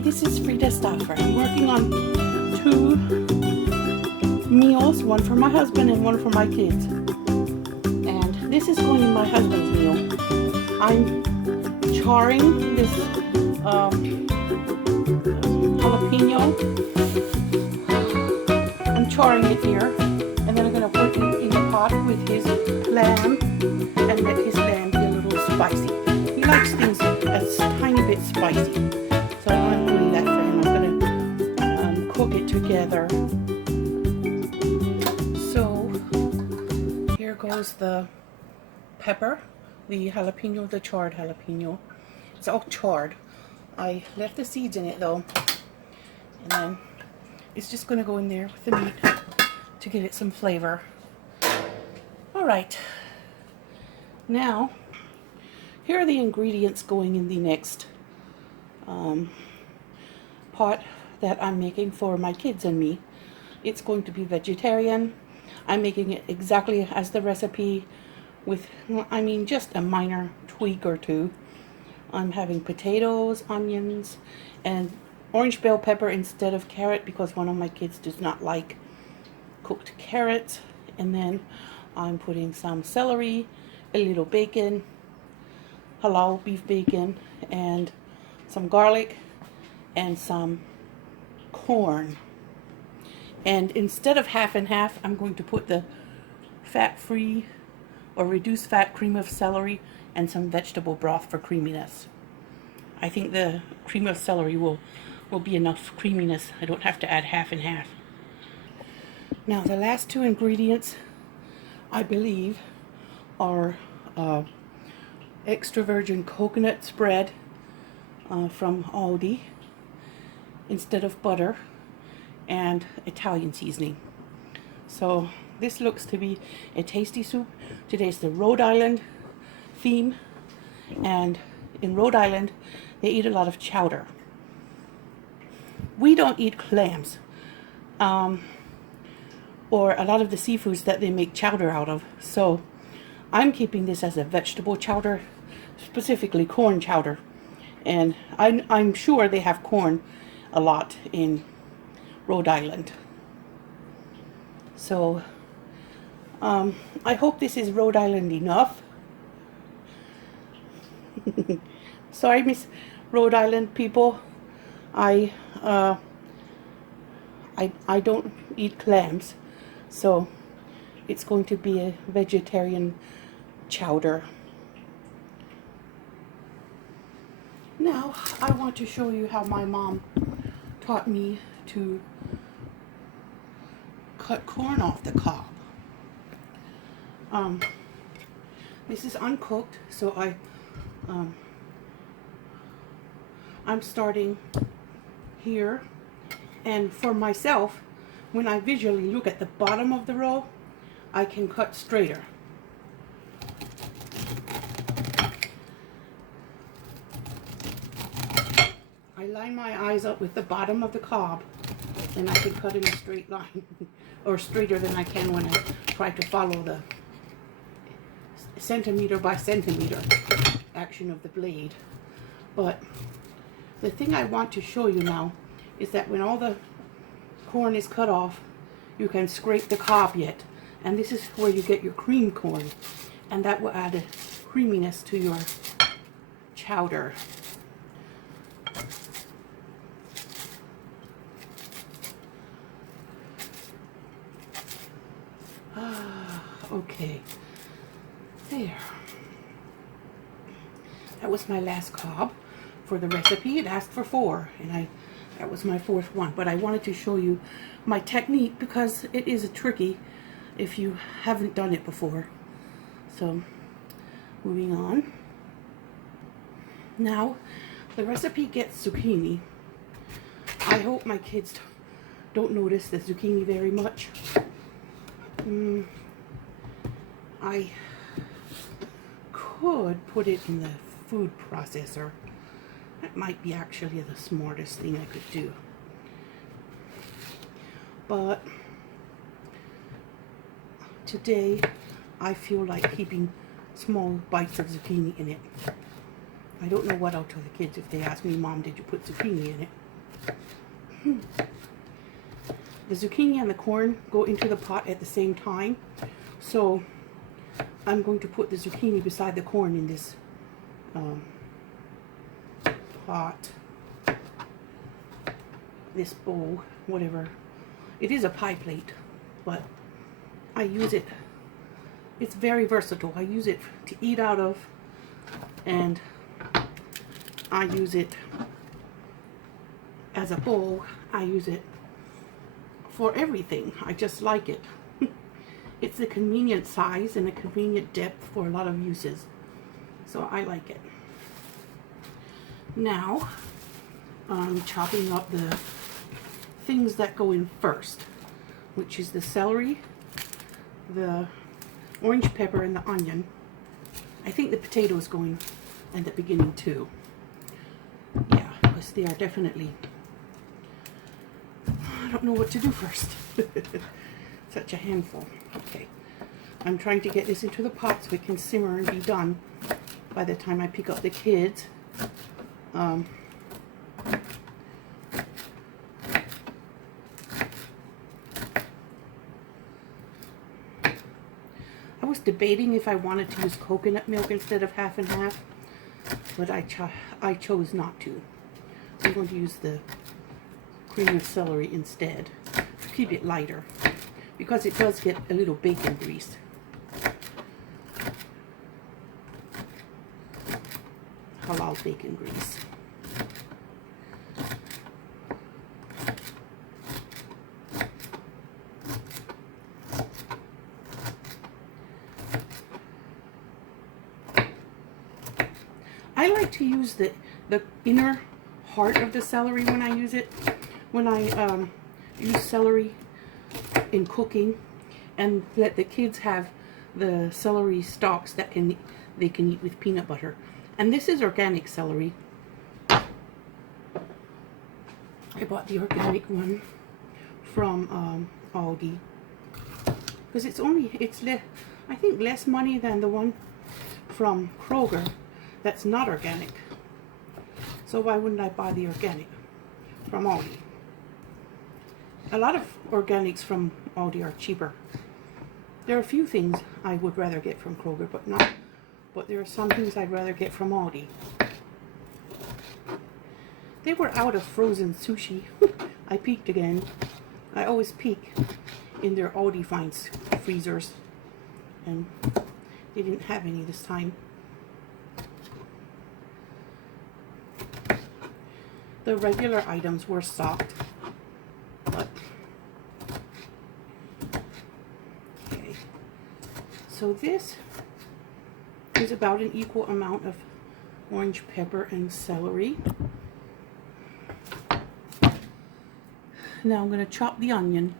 Hi, this is Freda Stauffer. I'm working on 2 meals, one for my husband and one for my kids. And this is going in my husband's meal. I'm charring this jalapeno. I'm charring it here, and then I'm going to put it in a pot with his lamb and let his lamb be a little spicy. He likes things a tiny bit spicy. So I'm doing that for him. I'm going to cook it together. So here goes the pepper, the jalapeno, the charred jalapeno. It's all charred. I left the seeds in it though. And then it's just going to go in there with the meat to give it some flavor. Alright. Now, here are the ingredients going in the next pot that I'm making for my kids and me. It's going to be vegetarian. I'm making it exactly as the recipe with, I mean, just a minor tweak or two. I'm having potatoes, onions, and orange bell pepper instead of carrot because one of my kids does not like cooked carrots. And then I'm putting some celery, a little bacon, halal beef bacon, and some garlic and some corn. And instead of half and half, I'm going to put the fat-free or reduced fat cream of celery and some vegetable broth for creaminess. I think the cream of celery will be enough creaminess. I don't have to add half and half. Now the last 2 ingredients, I believe, are extra virgin coconut spread from Aldi instead of butter, and Italian seasoning. So this looks to be a tasty soup. Today's the Rhode Island theme, and in Rhode Island they eat a lot of chowder. We don't eat clams or a lot of the seafoods that they make chowder out of, so I'm keeping this as a vegetable chowder, specifically corn chowder. And I'm sure they have corn a lot in Rhode Island. So I hope this is Rhode Island enough. Sorry, Miss Rhode Island people. I don't eat clams, so it's going to be a vegetarian chowder. Now I want to show you how my mom taught me to cut corn off the cob. This is uncooked, so I'm starting here, and for myself, when I visually look at the bottom of the row, I can cut straighter. I line my eyes up with the bottom of the cob, and I can cut in a straight line, or straighter than I can when I try to follow the centimeter by centimeter action of the blade. But the thing I want to show you now is that when all the corn is cut off, you can scrape the cob yet, and this is where you get your cream corn, and that will add a creaminess to your chowder. Okay, there. That was my last cob for the recipe. It asked for 4, and that was my 4th one. But I wanted to show you my technique because it is tricky if you haven't done it before. So, moving on. Now, the recipe gets zucchini. I hope my kids don't notice the zucchini very much. I could put it in the food processor. That might be actually the smartest thing I could do. But today I feel like keeping small bites of zucchini in it. I don't know what I'll tell the kids if they ask me, Mom, did you put zucchini in it? The zucchini and the corn go into the pot at the same time, so I'm going to put the zucchini beside the corn in this pot, this bowl, whatever. It is a pie plate, but I use it. It's very versatile. I use it to eat out of, and I use it as a bowl. I use it for everything. I just like it. It's a convenient size and a convenient depth for a lot of uses. So I like it. Now, I'm chopping up the things that go in first, which is the celery, the orange pepper, and the onion. I think the potatoes going at the beginning too. Yeah, because they are definitely, I don't know what to do first. Such a handful. Okay, I'm trying to get this into the pot so it can simmer and be done by the time I pick up the kids. I was debating if I wanted to use coconut milk instead of half and half, but I chose not to. I'm going to use the cream of celery instead to keep it lighter, because it does get a little bacon grease. Halal bacon grease. I like to use the inner heart of the celery when I use it. When I use celery in cooking, and let the kids have the celery stalks that they can eat with peanut butter. And this is organic celery. I bought the organic one from Aldi, because I think less money than the one from Kroger that's not organic. So why wouldn't I buy the organic from Aldi? A lot of organics from Aldi are cheaper. There are a few things I would rather get from Kroger, but there are some things I'd rather get from Aldi. They were out of frozen sushi. I peeked again. I always peek in their Aldi finds freezers, and they didn't have any this time. The regular items were stocked, but okay. So this is about an equal amount of orange pepper and celery. Now I'm going to chop the onion.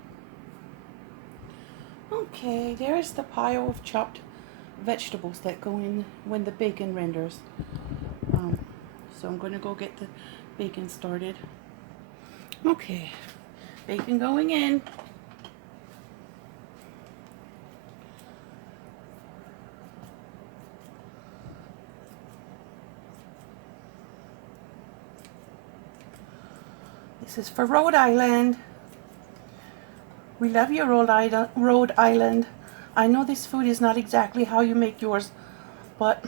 Okay, there's the pile of chopped vegetables that go in when the bacon renders. So I'm going to go get the bacon started. Okay, bacon going in. This is for Rhode Island. We love you, Rhode Island. I know this food is not exactly how you make yours, but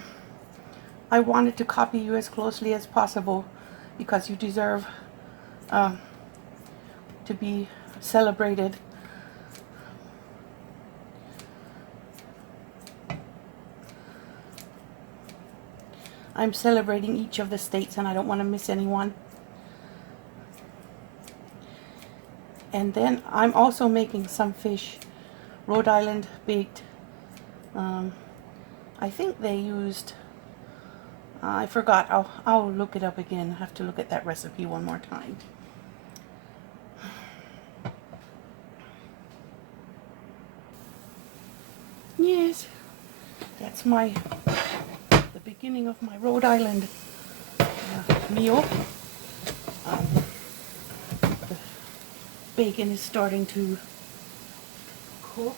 I wanted to copy you as closely as possible because you deserve to be celebrated. I'm celebrating each of the states, and I don't want to miss anyone. And then I'm also making some fish, Rhode Island baked. I think they used, I forgot, I'll look it up again. I have to look at that recipe one more time. Yes, that's the beginning of my Rhode Island meal. The bacon is starting to cook.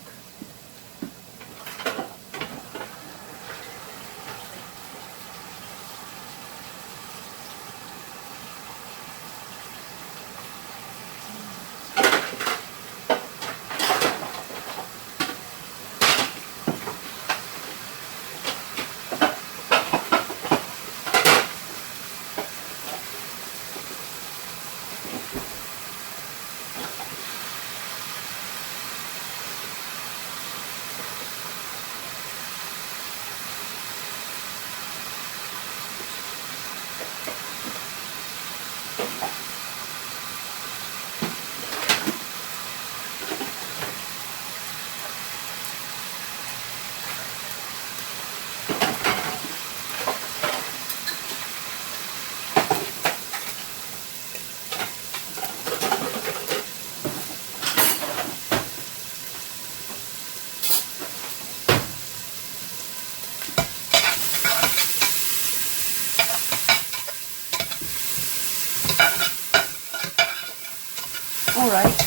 right.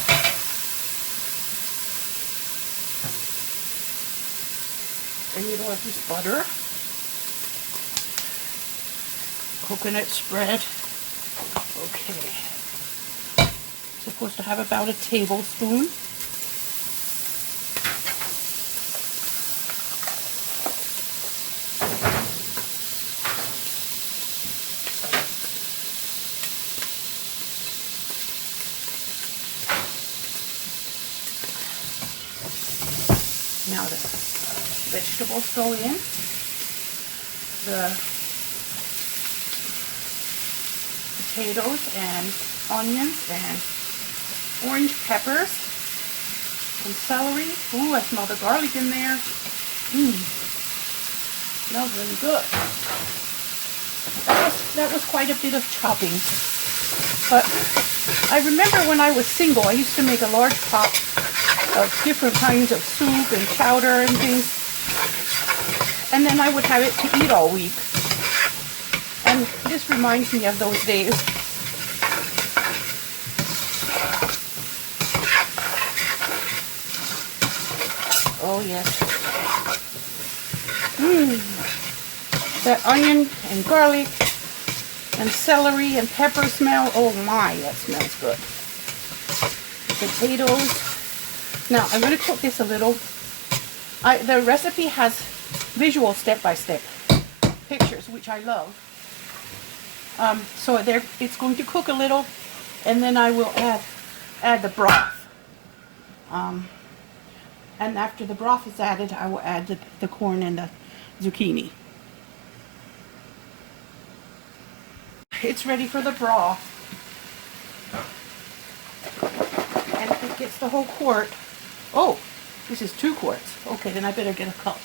And you know, this butter, coconut spread. Okay. Supposed to have about a tablespoon. Now the vegetables go in. The potatoes and onions and orange peppers and celery. Ooh, I smell the garlic in there. Smells really good. That was quite a bit of chopping. But I remember when I was single, I used to make a large pot of different kinds of soup and chowder and things. And then I would have it to eat all week. And this reminds me of those days. Oh yes. That onion and garlic and celery and pepper smell. Oh my, that smells good. Potatoes. Now I'm going to cook this a little. The recipe has visual step-by-step pictures, which I love. So there, it's going to cook a little, and then I will add the broth. And after the broth is added, I will add the corn and the zucchini. It's ready for the broth. And if it gets the whole quart, oh, this is 2 quarts. Okay, then I better get a cup.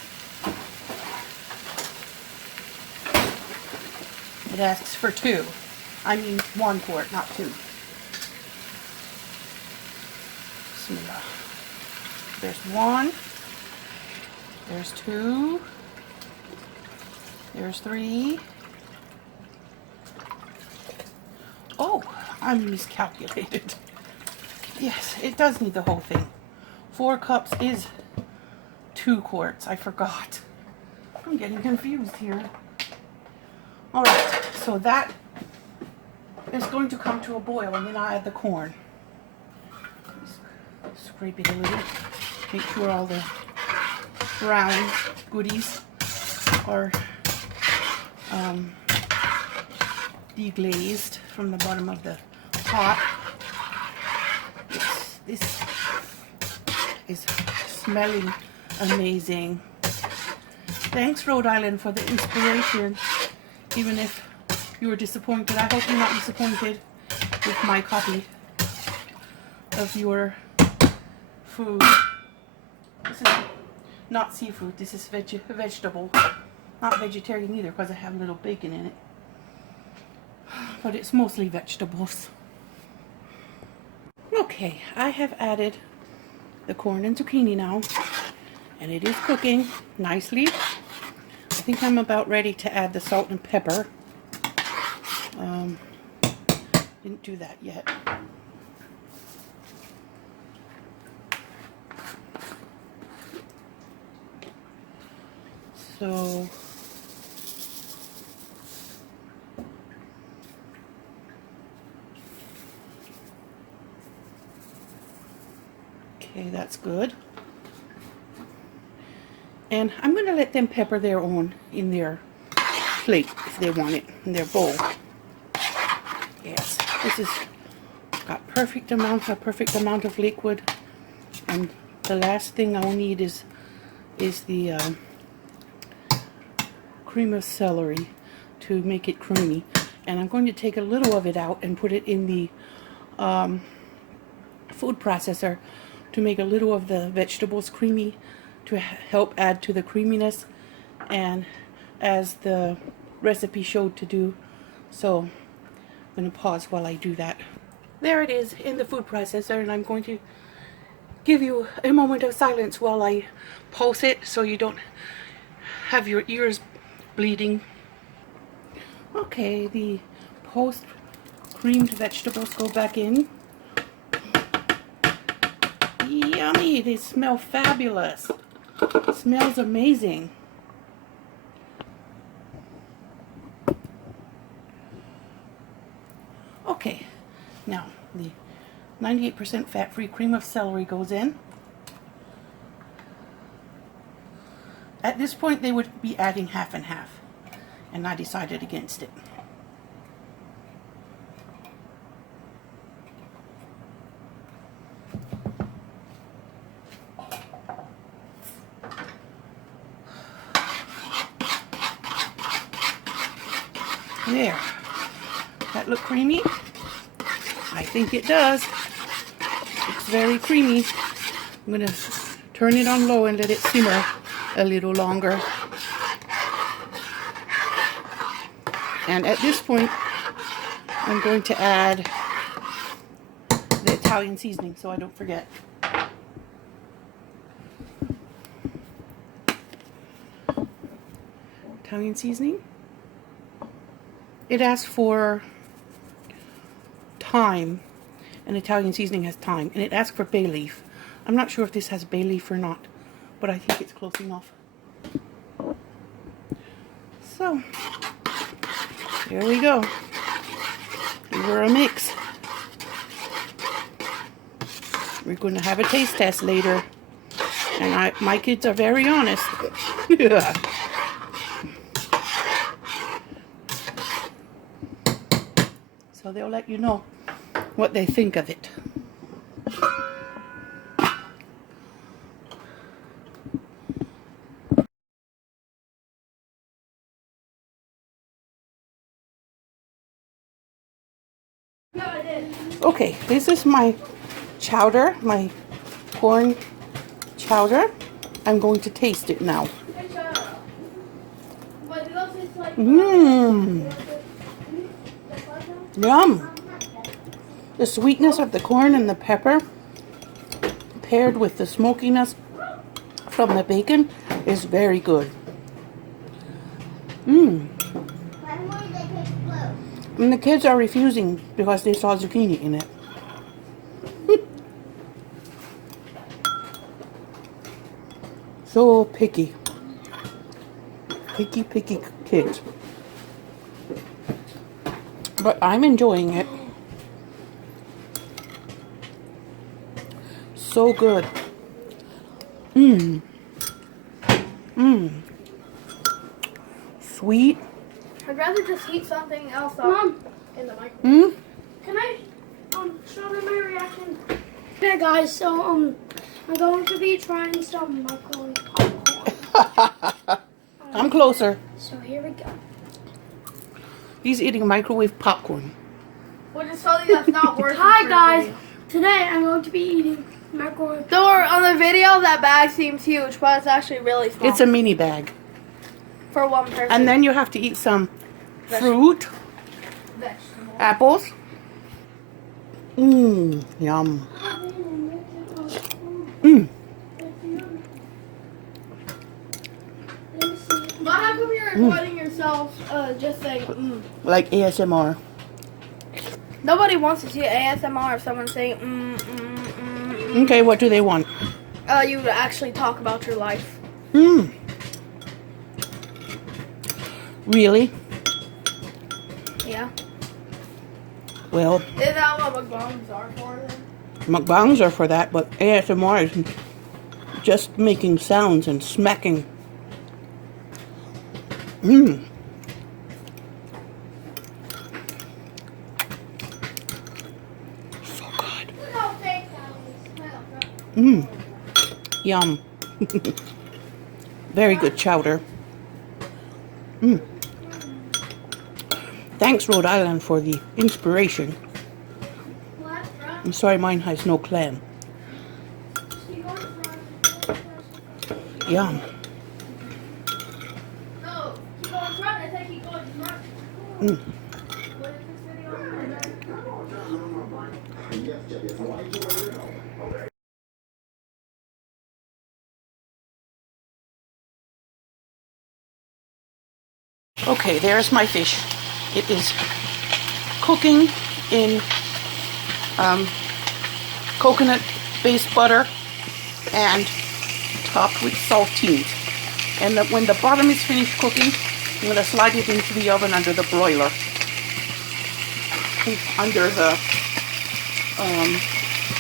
It asks for 2. I mean 1 quart, not 2. Bismillah. There's 1. There's 2. There's 3. Oh, I miscalculated. Yes, it does need the whole thing. 4 cups is 2 quarts. I forgot. I'm getting confused here. Alright, so that is going to come to a boil, and then I'll add the corn. Scrape it a little. Make sure all the brown goodies are deglazed from the bottom of the pot. This is smelling amazing. Thanks, Rhode Island, for the inspiration. Even if you were disappointed, I hope you're not disappointed with my copy of your food. This is not seafood, this is vegetable. Not vegetarian either, because I have a little bacon in it. But it's mostly vegetables. Okay, I have added the corn and zucchini now, and it is cooking nicely. I think I'm about ready to add the salt and pepper. Didn't do that yet. So okay, that's good. And I'm going to let them pepper their own in their plate if they want it, in their bowl. Yes, this is got a perfect amount of liquid, and the last thing I'll need is the cream of celery to make it creamy. And I'm going to take a little of it out and put it in the food processor to make a little of the vegetables creamy, to help add to the creaminess, and as the recipe showed to do. So I'm going to pause while I do that. There it is in the food processor, and I'm going to give you a moment of silence while I pulse it so you don't have your ears bleeding. Okay, the post creamed vegetables go back in. see, they smell fabulous. It smells amazing. Okay, now the 98% fat-free cream of celery goes in. At this point, they would be adding half and half, and I decided against it. There. That look creamy? I think it does. It's very creamy. I'm going to turn it on low and let it simmer a little longer. And at this point, I'm going to add the Italian seasoning so I don't forget. Italian seasoning. It asks for thyme, and Italian seasoning has thyme, and it asks for bay leaf. I'm not sure if this has bay leaf or not, but I think it's close enough. So, here we go. Give her a mix. We're going to have a taste test later, and my kids are very honest. So they'll let you know what they think of it. Okay, this is my chowder, my corn chowder. I'm going to taste it now. Mmm. Yum! The sweetness of the corn and the pepper paired with the smokiness from the bacon is very good. Mmm. And the kids are refusing because they saw zucchini in it. So picky. Picky, picky kids. But I'm enjoying it. So good. Mmm. Mmm. Sweet. I'd rather just heat something else up in the microwave. Mmm. Can I show them my reaction? Okay guys, so I'm going to be trying some microwave popcorn. Come closer. So here we go. He's eating microwave popcorn. What is something that's not working? Hi guys, today I'm going to be eating microwave. So on the video, that bag seems huge, but it's actually really small. It's a mini bag. For one person. And then you have to eat some fruit, apples. Mmm, yum. Mmm. But how come you're recording yourself just saying Like ASMR. Nobody wants to see ASMR if someone's saying Okay, what do they want? You to actually talk about your life. Mmm. Really? Yeah. Well, Is that what mukbangs are for then? mukbangs are for that, but ASMR is just making sounds and smacking. Mmm. So good. Mmm. Yum. Very good chowder. Mmm. Thanks, Rhode Island, for the inspiration. I'm sorry mine has no clam. Yum. Mm. Okay, there's my fish. It is cooking in coconut-based butter and topped with saltines. And when the bottom is finished cooking, I'm going to slide it into the oven under the broiler. Under the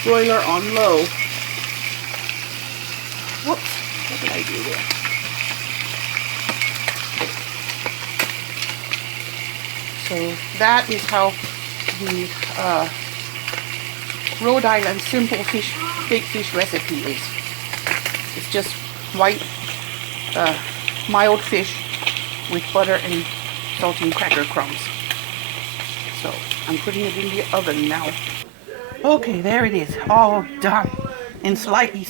broiler on low. Whoops, what did I do there? So that is how the Rhode Island simple fish, big fish recipe is. It's just white, mild fish with butter and saltine cracker crumbs. So I'm putting it in the oven now. Okay, there it is, all done and slightly,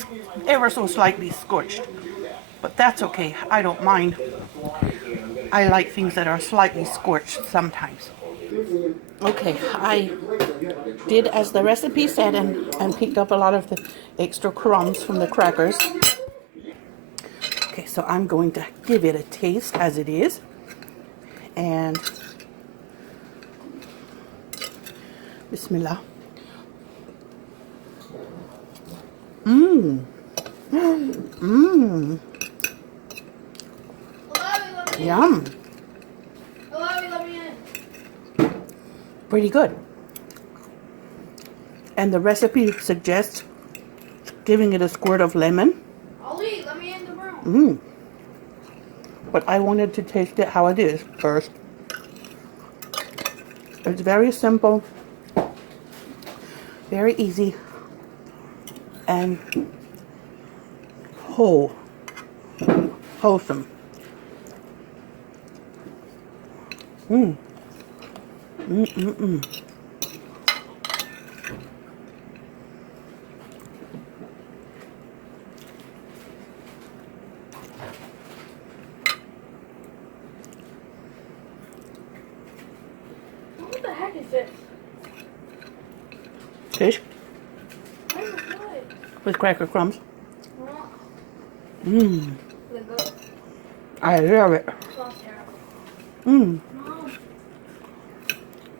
ever so slightly scorched. But that's okay, I don't mind. I like things that are slightly scorched sometimes. Okay, I did as the recipe said and picked up a lot of the extra crumbs from the crackers. Okay, so I'm going to give it a taste as it is. And Bismillah. Mmm. Mmm. Yum. Pretty good. And the recipe suggests giving it a squirt of lemon. Ollie, let me in the room. But I wanted to taste it how it is first. It's very simple, very easy, and wholesome. Mmm. Mmm. What the heck is this? Fish I don't know what. with cracker crumbs. Is Mmm. it good? I love it. Smells terrible. Mmm. Mom.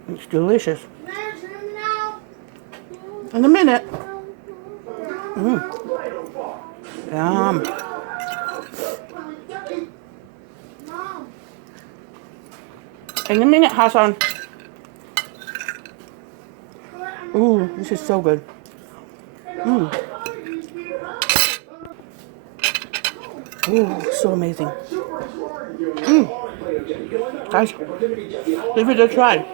It's delicious. Now. In a minute. Mmm. Yum. Mom. In a minute, Hassan. Ooh, this is so good. Mmm. Ooh, so amazing. Mmm. Guys, give it a try.